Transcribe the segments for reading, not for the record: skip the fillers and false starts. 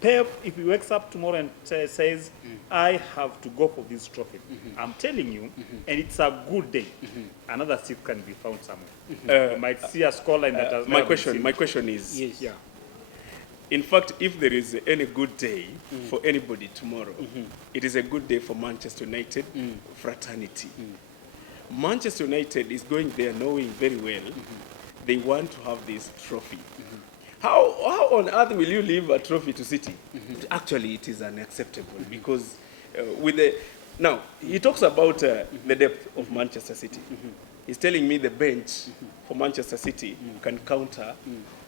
Pep, if he wakes up tomorrow and says, I have to go for this trophy, I'm telling you, and it's a good day, another seat can be found somewhere. You might see a scoreline that has my question is, yes. Yeah. In fact, if there is any good day for anybody tomorrow, it is a good day for Manchester United fraternity. Manchester United is going there knowing very well they want to have this trophy. How on earth will you leave a trophy to City? Actually, it is unacceptable because with the now he talks about the depth of Manchester City. He's telling me the bench for Manchester City can counter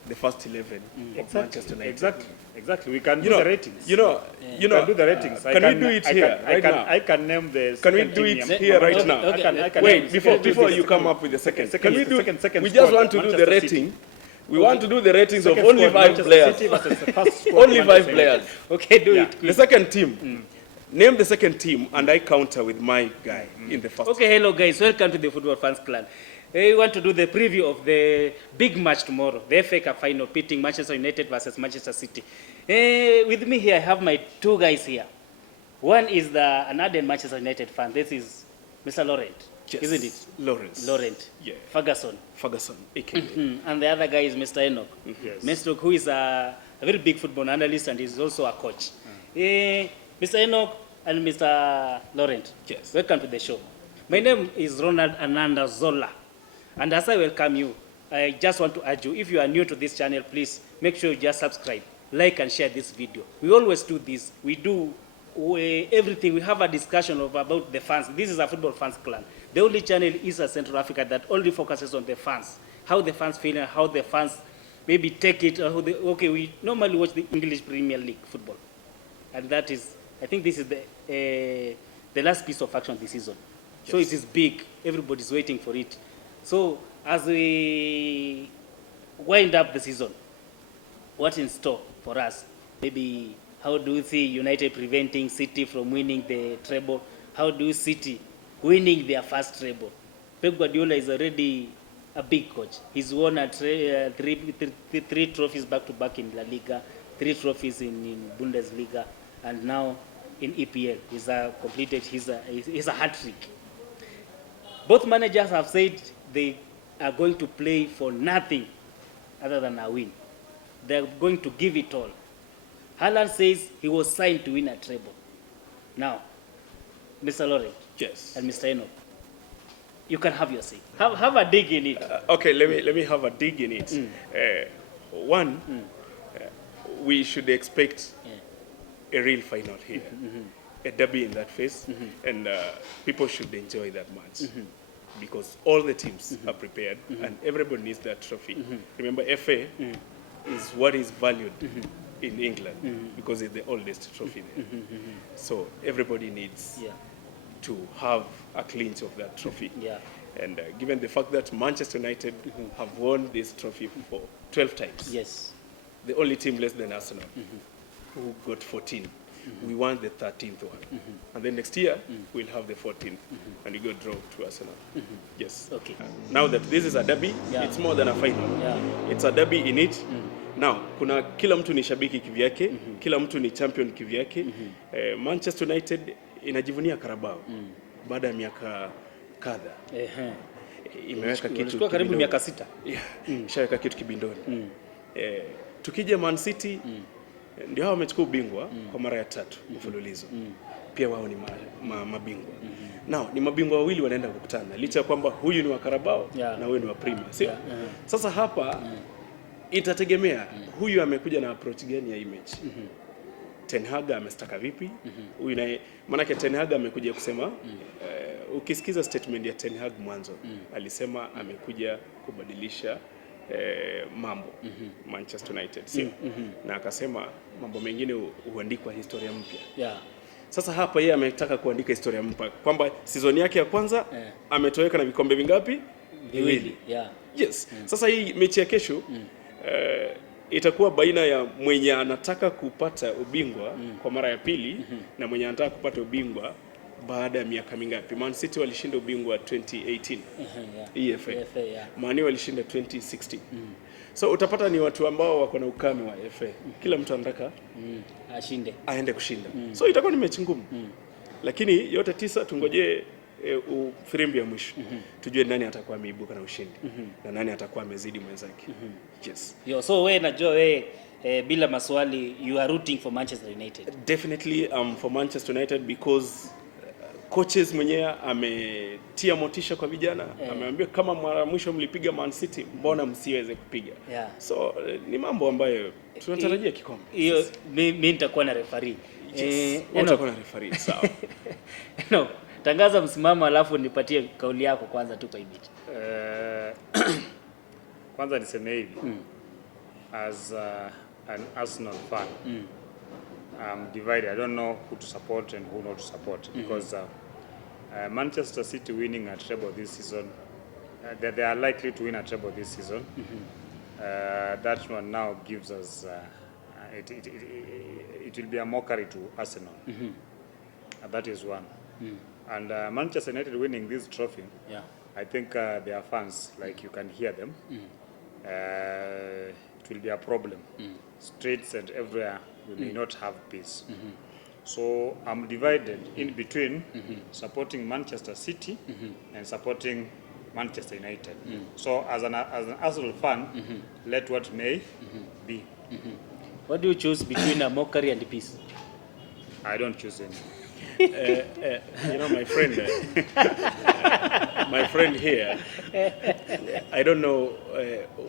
the first 11 of Manchester United. Exactly. We can do the ratings. You know, we can do the ratings. Can we do it here right now? I can name the. Can we do it here right now? Okay. Wait, before you come up with the second. Can we do? We just want to do the rating. We want to do the ratings of only 5 players. Only 5 players. Okay, do it. The second team. Name the second team, and I counter with my guy in the first. Okay, hello guys. Welcome to the Football Fans Clan. We want to do the preview of the big match tomorrow, the FA Cup final, pitting Manchester United versus Manchester City. With me here, I have my 2 guys here. One is an ardent Manchester United fan. This is Mr. Laurent, yes. Isn't it? Laurent. Yeah. Ferguson, AKA. and the other guy is Mr. Enock. Yes. Mr. who is a very big football analyst and is also a coach. Mr. Enock and Mr. Laurent, yes. Welcome to the show. My name is Ronald Ananda Zola. And as I welcome you, I just want to urge you, if you are new to this channel, please make sure you just subscribe, like and share this video. We always do this. We do everything. We have a discussion about the fans. This is a Football Fans Clan. The only channel is a Central Africa that only focuses on the fans, how the fans feel and how the fans maybe take it. Okay, we normally watch the English Premier League football. And that is, I think this is the last piece of action this season. Yes. So it is big. Everybody's waiting for it. So as we wind up the season, what's in store for us? Maybe how do you see United preventing City from winning the treble? How do you see City winning their first treble? Pep Guardiola is already a big coach. He's won three trophies back-to-back in La Liga, 3 trophies in Bundesliga, and now in EPL. He's completed his a hat-trick. Both managers have said they are going to play for nothing other than a win. They're going to give it all. Haaland says he was signed to win a treble. Now, Mr. Laurent, yes, and Mr. Enock, you can have your say. Have a dig in it. Okay, let me have a dig in it. We should expect a real final here, a derby in that phase, and people should enjoy that match. Because all the teams are prepared and everybody needs that trophy. Remember, FA is what is valued in England because it's the oldest trophy there. So everybody needs to have a clinch of that trophy. And given the fact that Manchester United have won this trophy for 12 times, yes, the only team less than Arsenal, who got 14. We want the 13th one. And then next year, we'll have the 14th. And we go draw to Arsenal. Yes. Okay. Now that this is a derby, it's more than a final. It's a derby in it. Now, kuna kila mtu ni shabiki kivyake, kila mtu ni champion kivyake. Manchester United inajivunia Carabao baada ya miaka kadha. Imeweka kitu karibu miaka 6. Ishaweka kitu kibindoni. Tukija Man City, ndio hao wamechukua ubingwa kwa mara ya 3 mfululizo. Pia wao ni mabingwa. Nao ni mabingwa wawili wanaenda kukutana. Licha ya kwamba huyu ni wa Carabao na huyu ni wa Premier. Sasa hapa itategemea huyu amekuja na approach gani ya image. Ten Hag amestaka vipi? Huyu naye maana Ten Hag amekuja kusema ukisikiza statement ya Ten Hag mwanzo alisema amekuja kubadilisha mambo Manchester United sio na akasema mambo mengine huandikwa historia mpya. Sasa hapa yeye ametaka kuandika historia mpya kwamba season yake ya kwanza ametoweka na vikombe vingapi? Viwili. Yes. Sasa hii mechi ya kesho itakuwa baina ya mwenye anataka kupata ubingwa kwa mara ya pili na mwenye anataka kupata ubingwa baada ya miaka mingapi. Man City walishinda ubingwa 2018. EFA. Man U walishinda 2016. So utapata ni watu ambao wako na ukame wa FA. Kila mtu anataka ashinde, aende kushinda. So itakuwa ni mechi ngumu. Lakini yote 9 tungojee firimbi ya mwisho. Tujue nani atakuwa ameibuka na ushindi na nani atakuwa amezidi mwenzake. Yes. Yo, so wewe najua wewe bila maswali you are rooting for Manchester United. Definitely for Manchester United because coaches mwenyewe ametia motisha kwa vijana, ameambia kama mara mwisho mlipiga Man City, mbona msiweze kupiga? So ni mambo ambayo tunatarajia kikombe. Hiyo mimi nitakuwa na referee. Utakuwa na referee, sawa. No, tangaza msimamo alafu nipatie kauli yako kwanza tu kwa hii mechi. Kwanza niseme hivi. As an Arsenal fan, I'm divided. I don't know who to support and who not to support because Manchester City winning a treble this season, they are likely to win a treble this season. That one now gives us, it will be a mockery to Arsenal. That is one. And Manchester United winning this trophy, I think their fans, like you can hear them, it will be a problem. Streets and everywhere, we may not have peace. So I'm divided in between supporting Manchester City and supporting Manchester United. So as an Arsenal fan, let what may be. What do you choose between a mockery and peace? I don't choose any. You know, my friend here, I don't know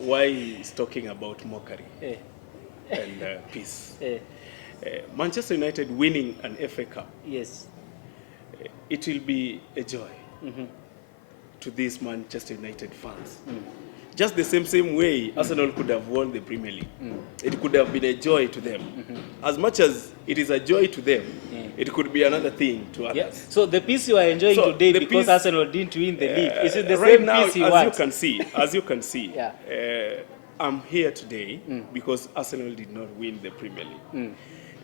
why he's talking about mockery and peace. Manchester United winning an FA Cup, yes, it will be a joy to these Manchester United fans. Just the same way Arsenal could have won the Premier League. It could have been a joy to them. As much as it is a joy to them, it could be another thing to others. So the peace you are enjoying today because peace, Arsenal didn't win the league, is it the right same now, peace you want? As you can see, I'm here today because Arsenal did not win the Premier League.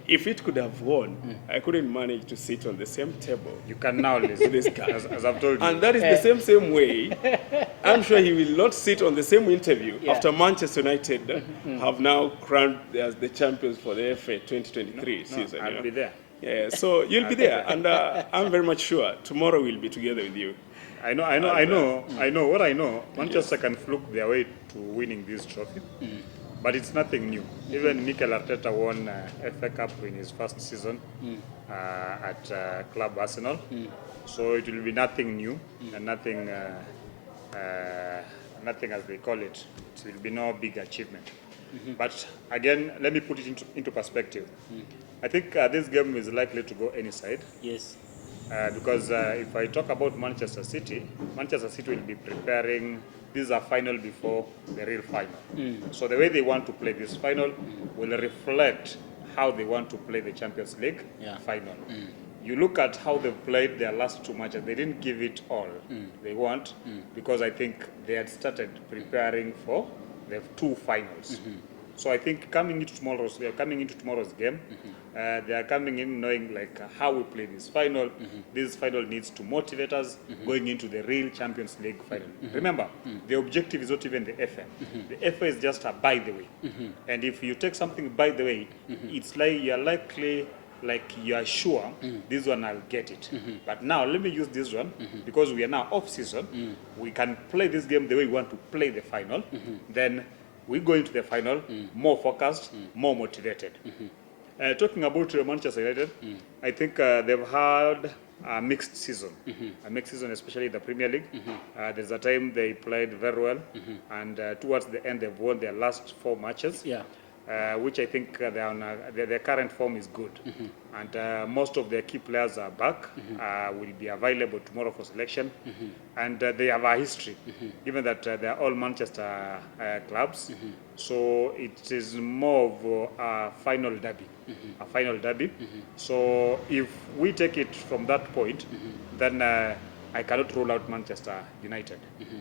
If it could have won, I couldn't manage to sit on the same table. You can now listen, this guy. as I've told you. And that is the same way. I'm sure he will not sit on the same interview after Manchester United have now crowned as the champions for the FA 2023 season. I'll be there. Yeah, so you'll be there, and I'm very much sure tomorrow we'll be together with you. I know. What I know, Manchester can fluke their way to winning this trophy. But it's nothing new. Even Mikel Arteta won FA Cup in his first season at Club Arsenal. So it will be nothing new and nothing as they call it. It will be no big achievement. But again, let me put it into perspective. I think this game is likely to go any side. Yes. Because if I talk about Manchester City will be preparing. This is a final before the real final. So the way they want to play this final will reflect how they want to play the Champions League final. You look at how they've played their last 2 matches, they didn't give it all they want because I think they had started preparing for the 2 finals. So I think coming into tomorrow's game, they are coming in knowing like how we play this final. This final needs to motivate us going into the real Champions League final. Remember, the objective is not even the FA. The FA is just a by the way. And if you take something by the way, it's like you're likely, like you are sure this one I'll get it. But now let me use this one because we are now off season. We can play this game the way we want to play the final. Then we go into the final more focused, more motivated. Talking about Manchester United, I think they've had a mixed season. A mixed season, especially in the Premier League. There's a time they played very well, and towards the end they've won their last 4 matches. Which I think their current form is good. And most of their key players are back, will be available tomorrow for selection. And they have a history, given that they are all Manchester clubs. So it is more of a final derby. A final derby. So if we take it from that point, then I cannot rule out Manchester United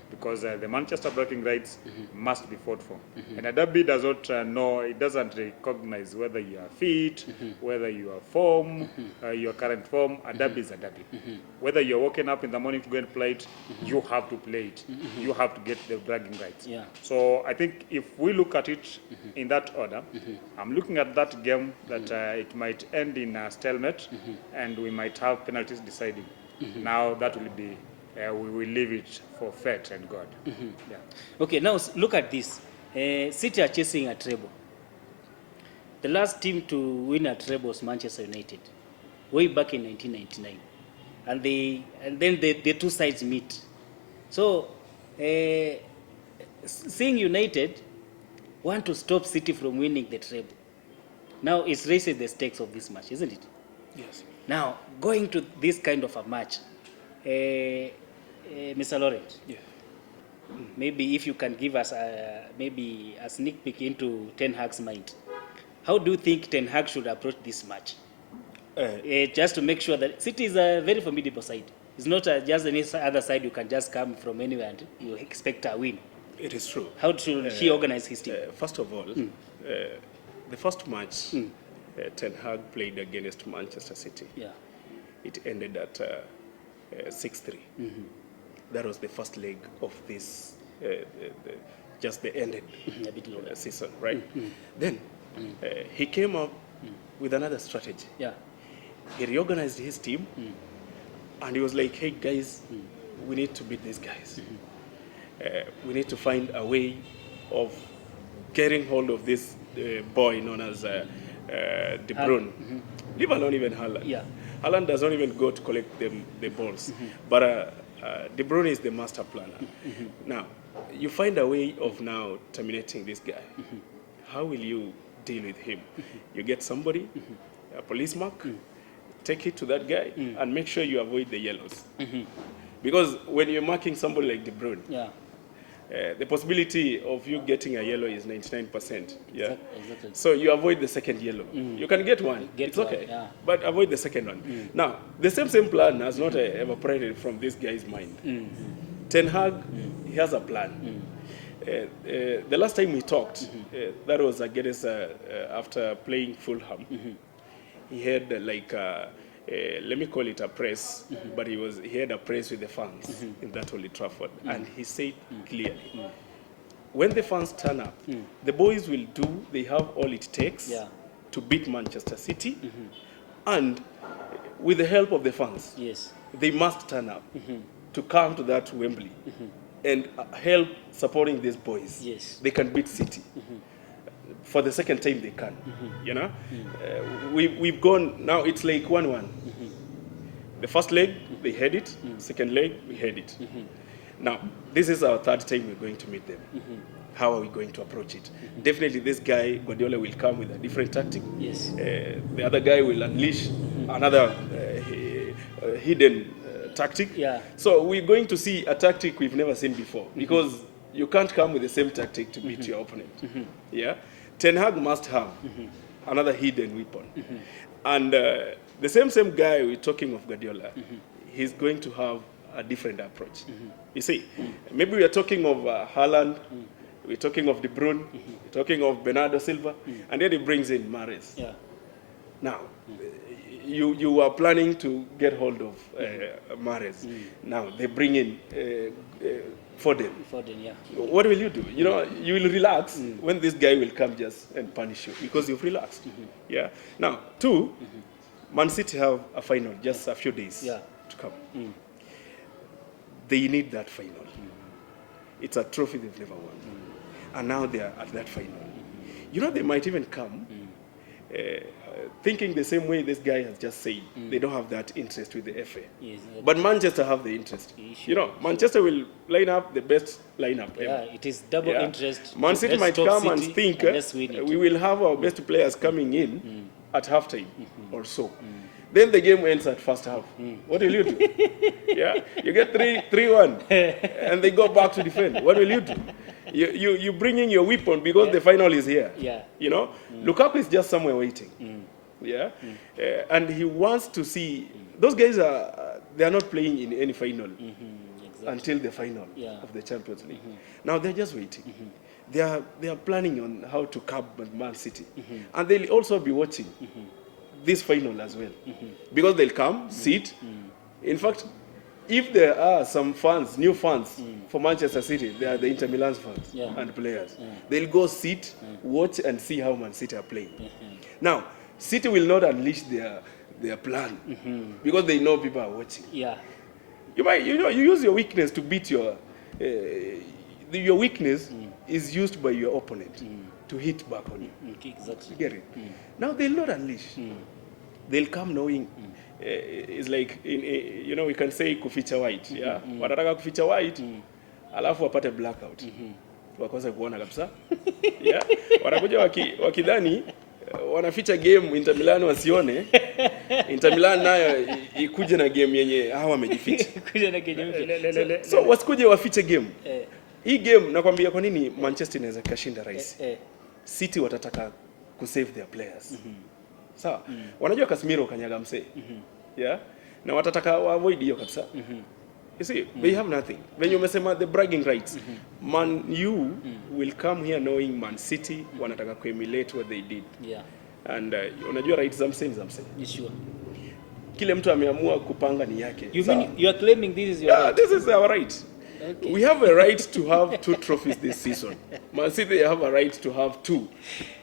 because the Manchester bragging rights must be fought for. And a derby does not know, it doesn't recognize whether you are fit, whether you are form, your current form. A derby is a derby. Whether you're waking up in the morning to go and play it, you have to play it. You have to get the bragging rights. Yeah. So I think if we look at it in that order, I'm looking at that game that it might end in a stalemate and we might have penalties deciding. Now that will be, we will leave it for fate and God. Yeah. Okay, now look at this. City are chasing a treble. The last team to win a treble was Manchester United, way back in 1999. And then the two sides meet. So, seeing United want to stop City from winning the treble. Now it raises the stakes of this match, isn't it? Yes. Now, going to this kind of a match, Mr. Laurent, Yeah. maybe if you can give us maybe a sneak peek into Ten Hag's mind. How do you think Ten Hag should approach this match? Just to make sure that City is a very formidable side. It's not just any other side you can just come from anywhere and you expect a win. It is true. How should he organize his team? First of all, the first match Ten Hag played against Manchester City, Yeah. it ended at 6-3. That was the first leg of this, just the ended A bit lower. season, right? Then he came up with another strategy. Yeah. He reorganized his team, and he was like, hey guys, we need to beat these guys. We need to find a way of getting hold of this boy known as De Bruyne. Leave alone even Haaland. Yeah. Haaland does not even go to collect the balls. But De Bruyne is the master planner. Now, you find a way of now terminating this guy. How will you deal with him? You get somebody, a police mark, take it to that guy, and make sure you avoid the yellows. Because when you're marking somebody like De Bruyne, Yeah. the possibility of you getting a yellow is 99%. Yeah. Exactly. So you avoid the second yellow. You can get one. Get it's one, okay. yeah. But avoid the second one. Now, the same plan has not evaporated from this guy's mind. Ten Hag, he has a plan. The last time we talked, that was against after playing Fulham. He had let me call it a press, but he had a press with the fans in that Old Trafford, and he said clearly, when the fans turn up, the boys will do. They have all it takes to beat Manchester City, and with the help of the fans, Yes. they must turn up to come to that Wembley and help supporting these boys. Yes. They can beat City. For the second time they can, you know. We've gone, now it's like 1-1. The first leg, they had it. Second leg, we had it. Now, this is our third time we're going to meet them. How are we going to approach it? Definitely this guy, Guardiola, will come with a different tactic. Yes. The other guy will unleash another hidden tactic. Yeah. So we're going to see a tactic we've never seen before, because you can't come with the same tactic to beat your opponent. Yeah. Ten Hag must have another hidden weapon. And the same guy we're talking of, Guardiola, he's going to have a different approach. You see, maybe we are talking of Haaland, we're talking of De Bruyne, we're talking of Bernardo Silva, and then he brings in Mahrez. Yeah. Now, you are planning to get hold of Mahrez. Now, they bring in Foden. Foden, yeah. What will you do? You know, you will relax when this guy will come just and punish you, because you've relaxed. Yeah. Now, two, Man City have a final just a few days to come. They need that final. It's a trophy they've never won. And now they are at that final. You know, they might even come thinking the same way this guy has just said. They don't have that interest with the FA. Yes. But Manchester have the interest. You know, Manchester will line up the best lineup ever. Yeah, it is double interest. Man City might come and think we we will have our best players coming in at halftime or so. Then the game ends at first half. What will you do? Yeah, you get 3-1 and they go back to defend. What will you do? You bring in your weapon because the final is here. Yeah. You know, Lukaku is just somewhere waiting. Yeah, and he wants to see those guys they are not playing in any final Exactly. until the final Yeah. of the Champions League. Now they're just waiting. They are planning on how to curb Man City, and they'll also be watching this final as well, because they'll come, sit. In fact, if there are some fans, new fans for Manchester City, they are the Inter Milan fans and players. They'll go sit, watch, and see how Man City are playing. Now, City will not unleash their plan because they know people are watching. Yeah. You use your weakness to beat your weakness is used by your opponent to hit back on you. Okay, exactly. You get it? Now they'll not unleash. They'll come knowing. It's like we can say kuficha white. Yeah, wanataka kuficha white, alafu wapate blackout, wakose kuona kabisa. Yeah, wanakuja wakidhani wanaficha game, Inter Milan wasione. Inter Milan nayo ikuje na game yenye hawa wamejificha. Kuja na game. So wasikuje wafiche game. Hii game nakwambia kwa nini Manchester inaweza kashinda rahisi. City watataka kusave their players. Sawa? Wanajua Casemiro kanyaga msee. Yeah? Na watataka avoid hiyo kabisa. You see, they have nothing. When you umesema the bragging rights, Man U will come here knowing Man City wanataka kuemulate what they did. Yeah. And unajua rights za msee. Sure. Kile mtu ameamua kupanga ni yake. You mean you are claiming this is your right? This is our right. Okay. We have a right to have 2 trophies this season. Man City have a right to have 2.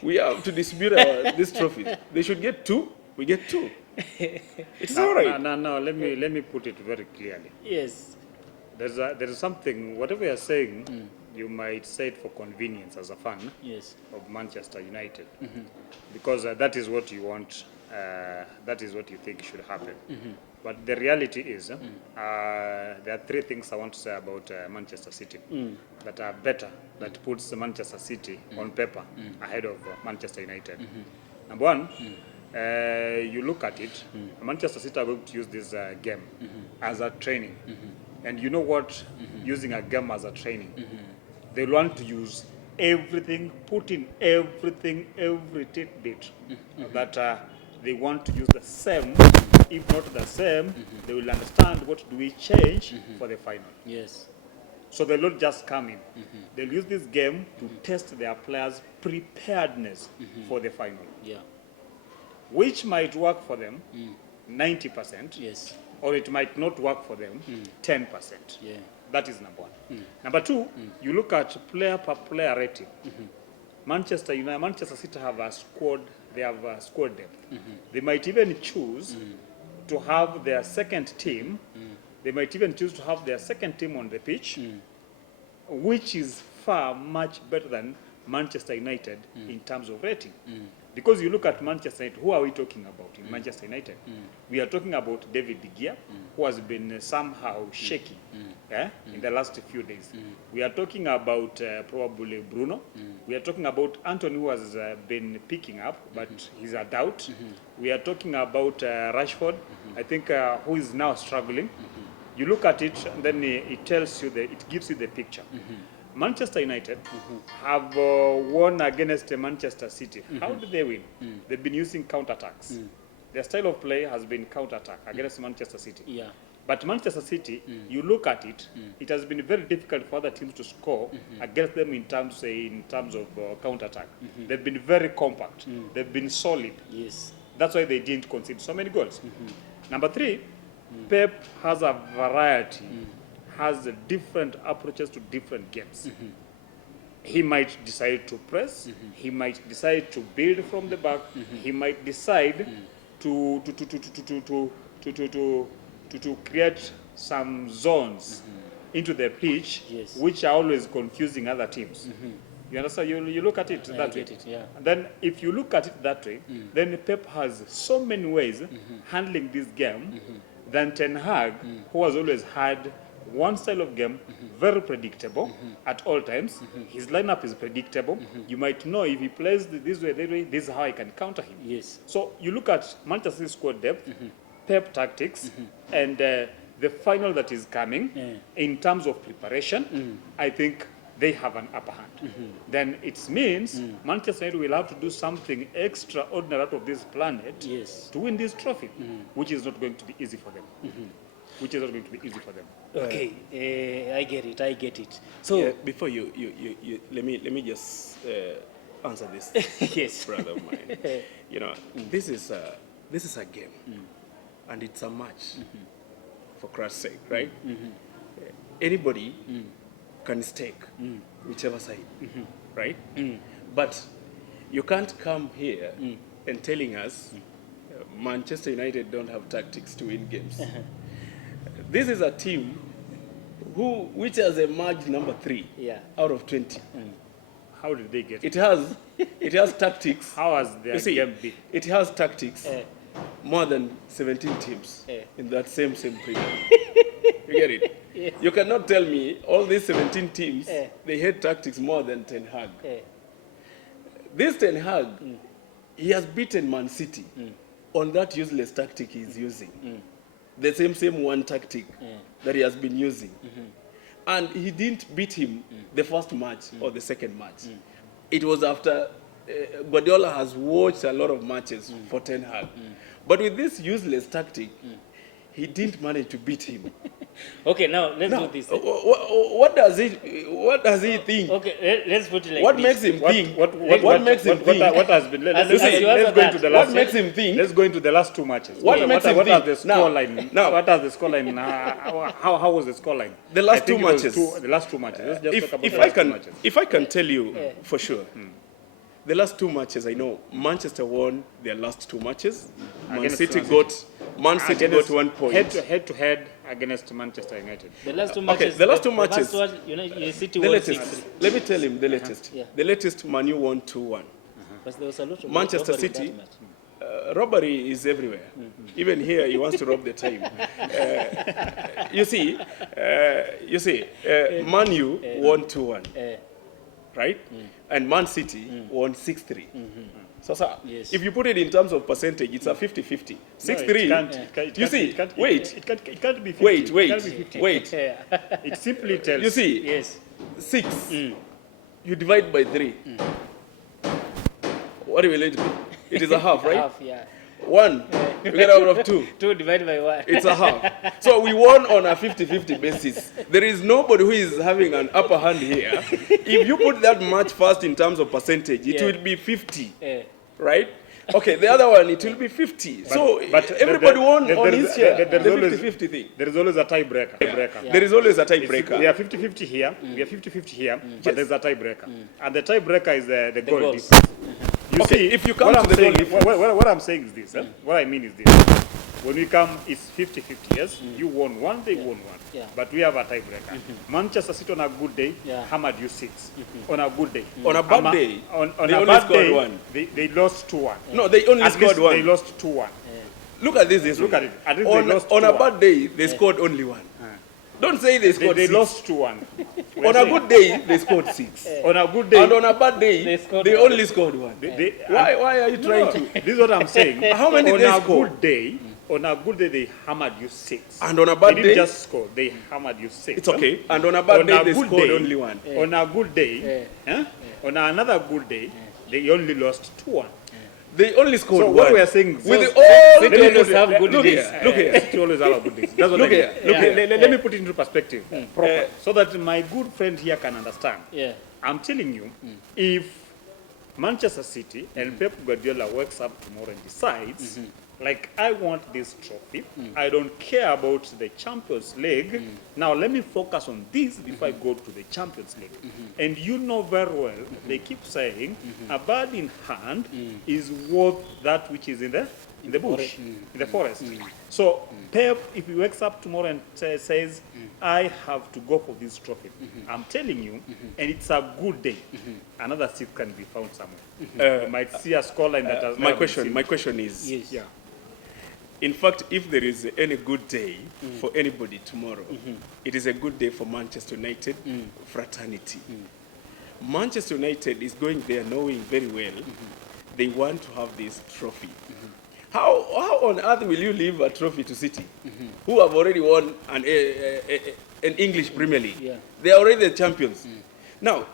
We have to distribute these trophies. They should get 2. We get 2. It's all right. No. Let me put it very clearly. Yes. There is something. Whatever you're saying, you might say it for convenience as a fan of Manchester United, because that is what you want. That is what you think should happen. But the reality is, there are 3 things I want to say about Manchester City that are better, that puts Manchester City on paper ahead of Manchester United. Number 1, you look at it, Manchester City are going to use this game as a training. And you know what? Using a game as a training, they want to use everything, put in everything, every tidbit that they want to use the same. If not the same, they will understand what do we change for the final. Yes. So they'll not just come in. They'll use this game to test their players' preparedness for the final. Yeah. Which might work for them 90%, Yes. or it might not work for them 10%. Yeah. That is number 1. Number 2, you look at player per player rating. Manchester City have a squad. They have a squad depth. They might even choose to have their second team. They might even choose to have their second team on the pitch, which is far much better than Manchester United in terms of rating. Because you look at Manchester United, who are we talking about in Manchester United? We are talking about David De Gea, who has been somehow shaky in the last few days. We are talking about probably Bruno. We are talking about Anthony, who has been picking up, but he's a doubt. We are talking about Rashford, I think, who is now struggling. You look at it, and then it tells you, it gives you the picture. Manchester United have won against Manchester City. How did they win? They've been using counterattacks. Their style of play has been counterattack against Manchester City. Yeah. But Manchester City, you look at it, it has been very difficult for other teams to score against them in terms of counterattack. They've been very compact. They've been solid. Yes. That's why they didn't concede so many goals. Number 3, Pep has a variety, has different approaches to different games. He might decide to press. He might decide to build from the back. He might decide to create some zones into the pitch, which are always confusing other teams. You understand? You look at it that way. And then if you look at it that way, then Pep has so many ways handling this game than Ten Hag, who has always had one style of game, very predictable at all times. His lineup is predictable. You might know if he plays this way, this is how I can counter him. Yes. So you look at Manchester City's squad depth, Pep tactics, and the final that is coming in terms of preparation, I think they have an upper hand. Then it means Manchester United will have to do something extraordinary out of this planet to win this trophy, which is not going to be easy for them. which is not going to be easy for them. Okay, I get it. So Yeah, before you let me just answer this. yes, Brother of mine. You know, this is a game, and it's a match. For Christ's sake, right? Anybody can stake whichever side, right? But you can't come here and telling us Manchester United don't have tactics to win games. This is a team which has emerged number 3 Yeah. out of 20. How did they get It has tactics. How has their You see, game been? it has tactics more than 17 teams in that same Premier League. You get it? Yes. You cannot tell me all these 17 teams, they had tactics more than Ten Hag. This Ten Hag, he has beaten Man City on that useless tactic he's using. The same one tactic that he has been using. And he didn't beat him the first match or the second match. It was after Guardiola has watched a lot of matches for Ten Hag. But with this useless tactic, he didn't manage to beat him. Okay, now let's do this. What does he think? Okay, let's put it like What this. makes him think? What makes him think? What has been? Let's As you go answer into that, the What last. makes him think? Let's go into the last 2 matches. What makes him what think? are the Now- scoreline? now- What are the scoreline? How was the scoreline? The last I think two it was matches. The last 2 matches. Let's just talk about If the I last 2 can, matches. if I can tell you for sure, the last 2 matches, I know Manchester won their last 2 matches. Man Against City Man City. got 1 point. Head to head against Manchester United. The last 2 Okay, matches. the last 2 matches. first one, City The won latest. 6-3. Let me tell him the latest. Yeah. The latest, Man U won 2-1. But there was a lot of Manchester robbery in City, that match. Robbery is everywhere. Even here, he wants to rob the time. You see, Man U won 2-1, right? And Man City won 6-3. So, sir, Yes. if you put it in terms of percentage, it's a 50-50. No, 6-3. You see, it can't be 50. wait, It wait, can't be 50. wait. Yeah. It simply tells. You see, Yes. 6, you divide by 3. What will it be? It is a half, right? Half, yeah. 1, you get out of 2. 2 divided by 1. It's a half. So we won on a 50-50 basis. There is nobody who is having an upper hand here. If you put that much first in terms of percentage, it Yeah. will be 50, Yeah. right? Okay, the other one, it will be 50. So everybody won on his share, the 50-50 thing. There is always a tiebreaker. Yeah. There is always a We tiebreaker. are 50-50 here. We are 50-50 here, but there's a tiebreaker. And the tiebreaker is the goal goals. difference. You Okay, see, if you come what to I'm the saying, goal difference. what I'm saying is this. What I mean is this. When we come, it's 50-50. Yes, you won 1, they won 1. Yeah. But we have a tiebreaker. Manchester City on a good day hammered you 6. On a good day. On a bad day, on they a only bad scored day, 1. They lost 2-1. No, they only At scored least 1. they lost 2-1. Look at this. Look at it. At least they lost on a 2-1. bad day, they scored only 1. Don't say they scored They 6. lost 2-1. On a good day, they scored 6. On a good day, And on a bad day, They scored they one. only scored 1. they, Why are you trying no, to? This is what I'm saying. How many on did they a score? good day, on a good day, they hammered you 6. And on a bad They day, didn't just score; they hammered you 6. it's okay. And on a bad On day, a they good scored day, only 1. On a good day, on another good day, they only lost 2-1. They only scored So 1. what we are saying, With so- all City always have good look days. here, look here. City always have good days. That's what Look I mean. here, look here. Let me put it into perspective, proper, so that my good friend here can understand. Yeah. I'm telling you, if Manchester City and Pep Guardiola wakes up tomorrow and decides, like, I want this trophy, I don't care about the Champions League, now let me focus on this before I go to the Champions League. And you know very well, they keep saying, a bird in hand is worth that which is in the bush, in the forest. So Pep, if he wakes up tomorrow and says, I have to go for this trophy, I'm telling you, and it's a good day, another seat can be found somewhere. You might see a scoreline that has My never been seen. question is, Yes. Yeah. in fact, if there is any good day for anybody tomorrow, it is a good day for Manchester United fraternity. Manchester United is going there knowing very well they want to have this trophy. How on earth will you leave a trophy to City, who have already won an English Premier League? Yeah. They are already the champions. Now,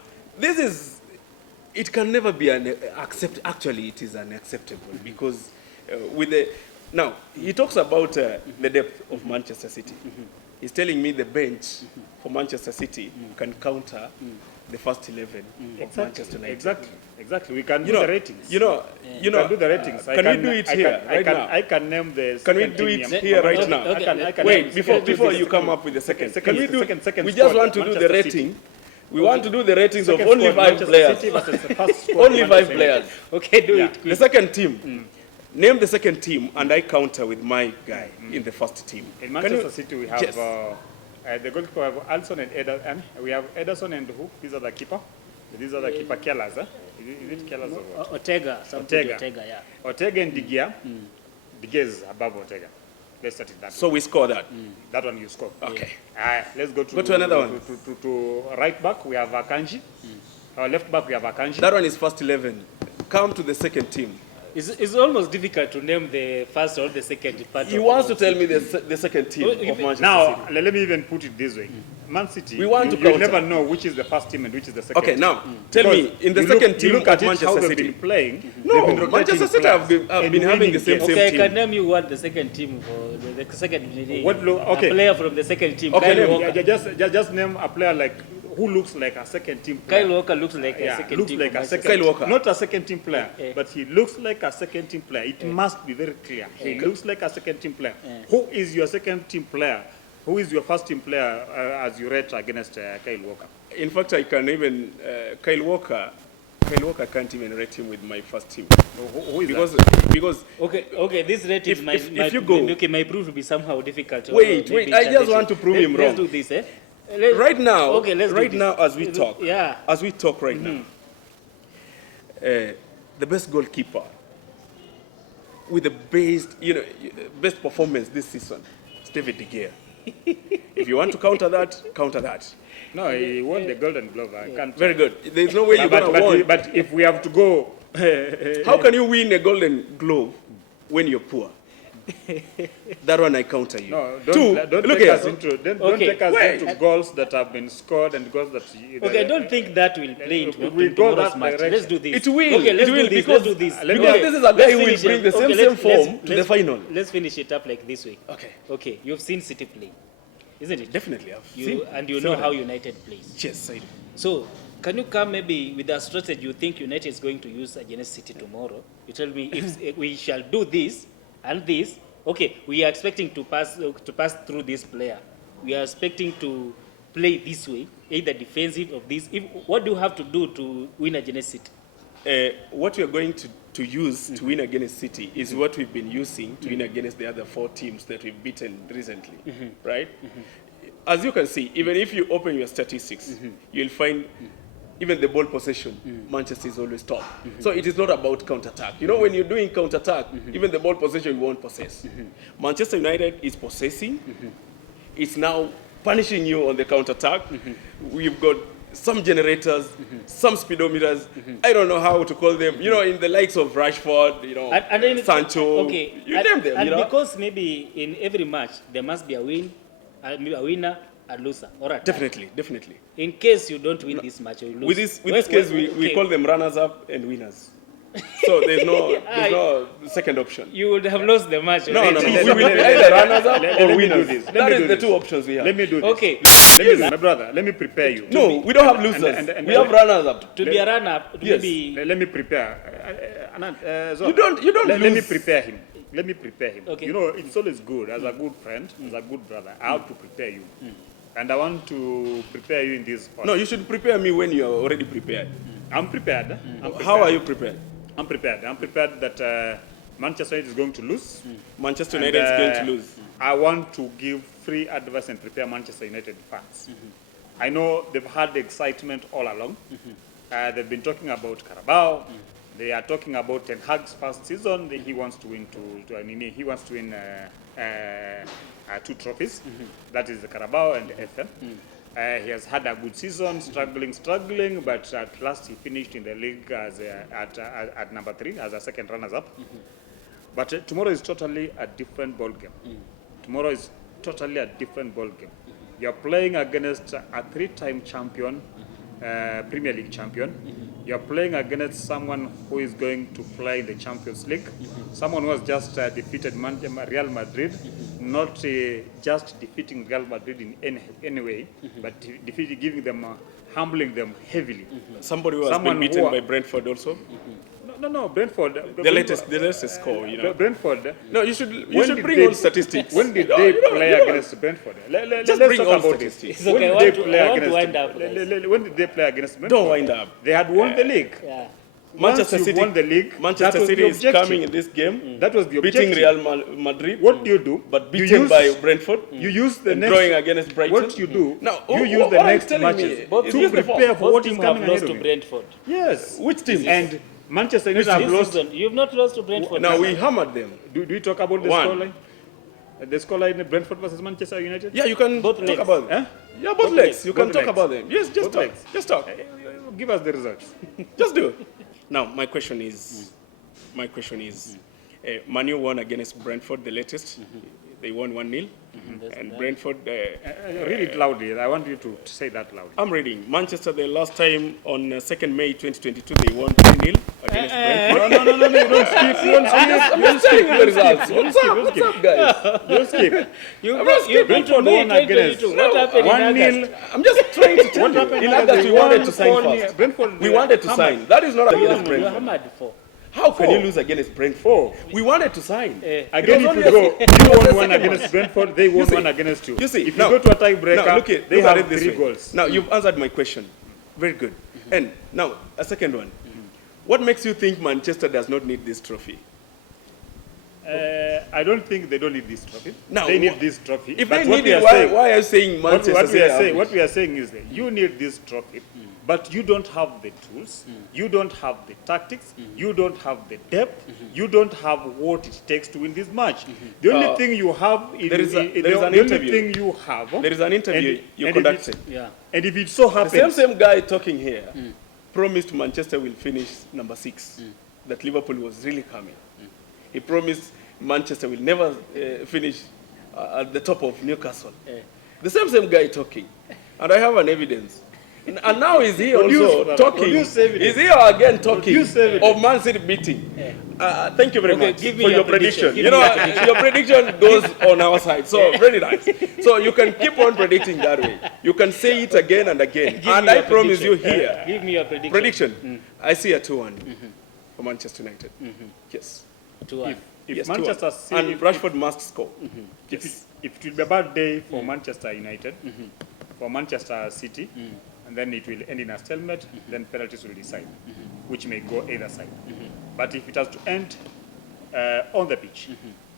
it can never be actually it is unacceptable because with Now, he talks about the depth of Manchester City. He's telling me the bench for Manchester City can counter the first 11 of Manchester United. Exactly. We can do the ratings. You know, We can do the ratings. can we do it here right now? I can name the. Can we second do team it name. here right Okay, now? okay. I can Wait, name before second- you come up with the second. Can we do? second We just squad, want to do the Manchester City. rating. We want to do the ratings of Second only squad, 5 Manchester players. City versus the first squad, Only 5 Manchester players. Okay, do Yeah. it quick. The second team. Name the second team, and I counter with my guy in the first team. In Can Manchester you- City, we have Yes. the goalkeeper, we have Alisson and Ederson. We have Ederson and who? These are the keeper. These are the keeper Kellers. Is it Kellers or what? Ortega, Ortega. Ortega, yeah. Ortega and De Gea. De Gea is above Ortega. Let's start it that So way. we score that. That one you score. Okay. Let's go Go to another one. To right back, we have Akanji. Our left back, we have Akanji. That one is first 11. Come to the second team. It's almost difficult to name the first or the second part. He of wants to our tell team. me the second team Oh, of you- Manchester Now, City. let me even put it this way. Man City, We want to you'll counter. never know which is the first team and which is the second. Okay, now tell me in the second team you look at of it, how Manchester they've City. been playing. No, they've been rotating Manchester City have players been and having the winning same games. Okay, I team. can name you what the second team for the second. Okay. A player from the second team. Okay, Kyle name- Walker. Just name a player like who looks like a second team player. Kyle Walker looks like a Yeah, second looks team. like for a Manchester second, Kyle Walker. not a second team player, Eh. but he looks like a second team player. It must be very clear. He looks like a second team player. Who is your second team player? Who is your first team player as you rate against Kyle Walker? In fact, I can even Kyle Walker can't even rate him with my first team Who is because Okay, this rating if you go- may prove to be somehow difficult. or Wait, maybe I just challenging. want to prove him Let's wrong. do this, eh? right now, Okay, let's do right this. now as we talk, Yeah. right now, the best goalkeeper with the best performance this season is David De Gea. If you want to counter that. No, he won the Golden Glove. I can't. Very good. There's no way you're gonna win. But if we have to go, How can you win a Golden Glove when you're poor? That one I counter you. no, Two, don't look take here. us into don't Okay, take us wait. into goals that have been scored and goals that. Okay, I don't think that will play into we go tomorrow's that match. direction. Let's do this. It will. Okay, let's It will do this. because- Let's do this. because this is a guy Let's who will finish bring it. the same let's- form to the let's- final. Let's finish it up like this way. Okay. Okay, you've seen City play, isn't it? Definitely. I've You, seen. and you seen know that. how United plays. Yes, I do. So, can you come maybe with a strategy you think United is going to use against City tomorrow? You tell me if we shall do this and this. Okay, we are expecting to pass through this player. We are expecting to play this way, either defensive of this. What do you have to do to win against City? What we are going to use to win against City is what we've been using to win against the other 4 teams that we've beaten recently, right? As you can see, even if you open your statistics, you'll find even the ball possession, Manchester is always top. So it is not about counter-attack. You know, when you're doing counter-attack, even the ball possession you won't possess. Manchester United is possessing. It's now punishing you on the counter-attack. We've got some generators, some speedometers. I don't know how to call them. You know, in the likes of Rashford, And then, Sancho, okay, you and, name them. And you know? because maybe in every match there must be a winner, a loser, or a tie. Definitely. In case you don't win this match, or you lose. With this case, we okay. call them runners-up and winners. So there's no second option. You would have lost the match. No, already. we will be either runners-up Let or me do winners. this. Let That me is do the this. 2 options we have. Let me do this. Okay, My brother, let me prepare you. No, we don't have losers. and- We have runners-up. to be a runner-up, Yes. maybe. Let me prepare. Zola, You don't let me lose. prepare him. Let me prepare him. Okay. You know, it's always good as a good friend, as a good brother. I have to prepare you. And I want to prepare you in this order. No, you should prepare me when you are already prepared. I'm prepared. I'm prepared. How are you prepared? I'm prepared. I'm prepared that Manchester United is going to lose. Manchester And, United is going to lose. I want to give free advice and prepare Manchester United fans. I know they've had the excitement all along. They've been talking about Carabao. They are talking about Ten Hag's first season. He wants to win he wants to win 2 trophies. That is the Carabao and the FM. He has had a good season, struggling, but at last he finished in the league as at number 3 as a second runners-up. But tomorrow is totally a different ball game. Tomorrow is totally a different ball game. You're playing against a 3-time champion Premier League champion. You're playing against someone who is going to play in the Champions League. Someone who has just defeated Real Madrid, not just defeating Real Madrid in any way, but defeating, giving them, humbling them heavily. Somebody who has been beaten by Brentford also. No, Brentford. The latest score, you know. Brentford. No, you should bring all statistics. When did they play against Brentford? Let's bring talk all about statistics. It's okay, When did they play I want to against? wind up, guys. When did they play against Brentford? Don't wind up. They had won the league. Yeah. Manchester Once you City won the league. Manchester that was City the is objective. coming in this game. That was the beating objective. Real Madrid. What do you do? But You beaten use- by Brentford. You use the and next. drawing against Brighton. What you do? Now, you use what the are you next telling me? matches Is to this the prepare form? for Both what is teams have coming ahead lost of to you. Brentford. Yes. Which team? And Manchester United have This lost. season, you've not lost to Brentford. Now we hammered them. Do we talk about the One. scoreline? The scoreline in Brentford versus Manchester United? Yeah, you can Both talk legs. about them. Eh? Yeah, both Both legs. legs. You can Both talk legs. about them. Yes, just Both talk. legs. Just talk. Give us the results. Just do it. Now, my question is, Manu won against Brentford, the latest. They won 1-0. And Brentford, Read it loudly. I want you to say that loudly. I'm reading. Manchester, the last time on 2nd May 2022, they won 3-0 against Brentford. No, you don't skip. You don't skip. I'm just telling you the results. What's up, guys? You don't skip. You've been to Brentford May won against. 2022. What happened in 1-0. August? I'm just trying to tell What you. happened In in August, August? we wanted to They sign won first. Brentford, We wanted to hammered. sign. That is not against You're Brentford. hammered for. How can you Four. lose against Brentford? We wanted to sign. Again, was if you only go, a- you won the one second against Brentford, they won see- one against you. you see, if now- you go to a tiebreaker, Now, look at, they look at have it this 3 way. goals. Now, you've answered my question. Very good. And now, a second one. What makes you think Manchester does not need this trophy? I don't think they don't need this trophy. Now, they need this trophy. If But they what need we it, are why saying- are you saying Manchester City? what we are saying is that you need this trophy, but you don't have the tools, you don't have the tactics, you don't have the depth, you don't have what it takes to win this match. The only thing you have is there is an the only interview. thing you have. There is an interview you if conducted. Yeah. and if it so The happens, same guy talking here promised Manchester will finish number 6, that Liverpool was really coming. He promised Manchester will never finish at the top of Newcastle. The same guy talking. And I have an evidence. And now is he also talking? produce evidence. Is he again talking Produce evidence. of Man City beating? Thank you very Okay, much give me for your your prediction. prediction. Give You me know, your prediction. your prediction goes on our side. So very nice. So you can keep on predicting that way. You can say it again and again. Give And me I your promise you prediction. here. Give me your prediction. Prediction. I see a 2-1 for Manchester United. Yes. 2-1. if Yes, Manchester 2-1. City, And Rashford must score. if it will be a bad day for Manchester United, for Manchester City, and then it will end in a stalemate, then penalties will decide, which may go either side. But if it has to end on the pitch,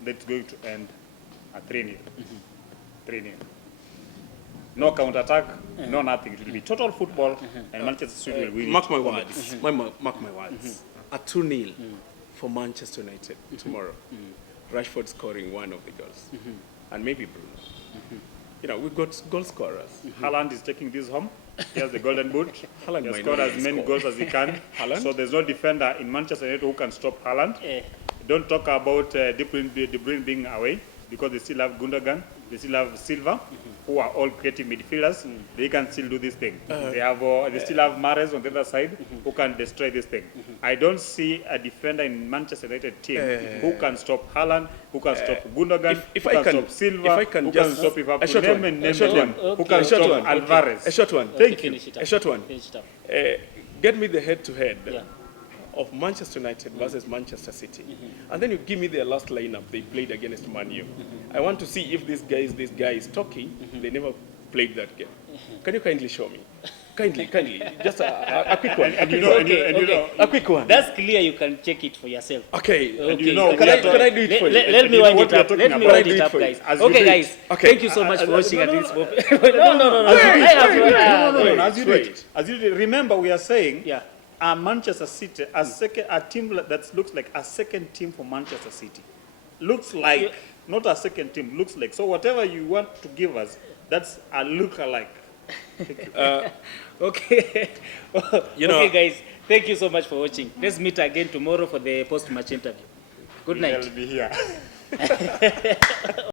then it's going to end at 3-0. 3-0. No counter-attack, no nothing. It will be total football, and Manchester City will win. Mark it my on the words. pitch. Mark my words. A 2-0 for Manchester United tomorrow. Rashford scoring one of the goals. And maybe Bruno. You know, we've got goal scorers. Haaland is taking this home. He has the golden boot. Haaland He has might scored not as many score. goals as he can. Haaland? So there's no defender in Manchester United who can stop Haaland. Don't talk about De Bruyne being away, because they still have Gundogan, they still have Silva, who are all creative midfielders. They can still do this thing. They still have Mahrez on the other side, who can destroy this thing. I don't see a defender in Manchester United team who can stop Haaland, who can stop Gundogan, if who I can can- stop Silva, if I can who just- can stop Liverpool. a short one, Name a short them. one. Who can Okay. stop A short one. Alvarez. A short one. Thank you. Finish it up. A short one. Finish it up. Get me the head-to-head Yeah. of Manchester United versus Manchester City. And then you give me their last lineup they played against Man U. I want to see if this guy is talking. They never played that game. Can you kindly show me? Kindly. Just a quick one. And you know, A quick one. That's clear. You can check it for yourself. Okay. Okay. you know, Can we I are talking- do it for you? Let me you know wind what it we are up. talking Let me about. wind Do it it up, for you. guys. As you Okay, do it. guys. Okay. Thank you so much for watching at this. No. As you do Wait. it. As you do it. Remember, we are saying Yeah. Manchester City, a team that looks like a second team for Manchester City. Looks like, not a second team, looks like. So whatever you want to give us, that's a look-alike. Okay. You know- Okay, guys. Thank you so much for watching. Let's meet again tomorrow for the post-match interview. Good night. We'll be here.